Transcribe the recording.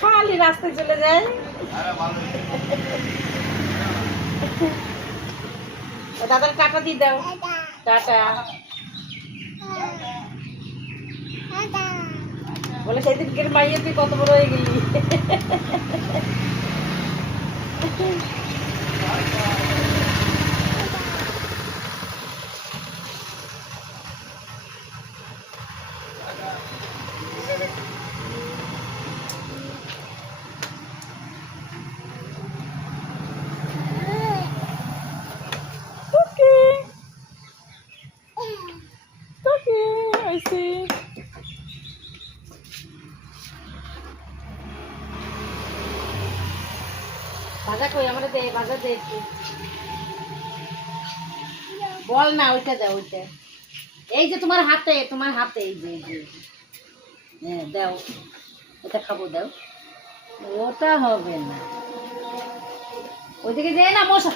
খালি রাস্তায় চলে যায়। দাদার টাটা দিয়ে দাও, টাটা বলে। সেদিনকে মাইয়ে তুই কত বড় হয়ে গেলি। ভাজা কই আমরা দে, ভাজা দে একটু। বল না, ওইটা দাও, ওইটা। এই যে তোমার হাতে, তোমার হাতে, এই যে হ্যাঁ দাও, ওটা খাবো, দাও। ওটা হবে না, ওইদিকে যেয়ে না মশা।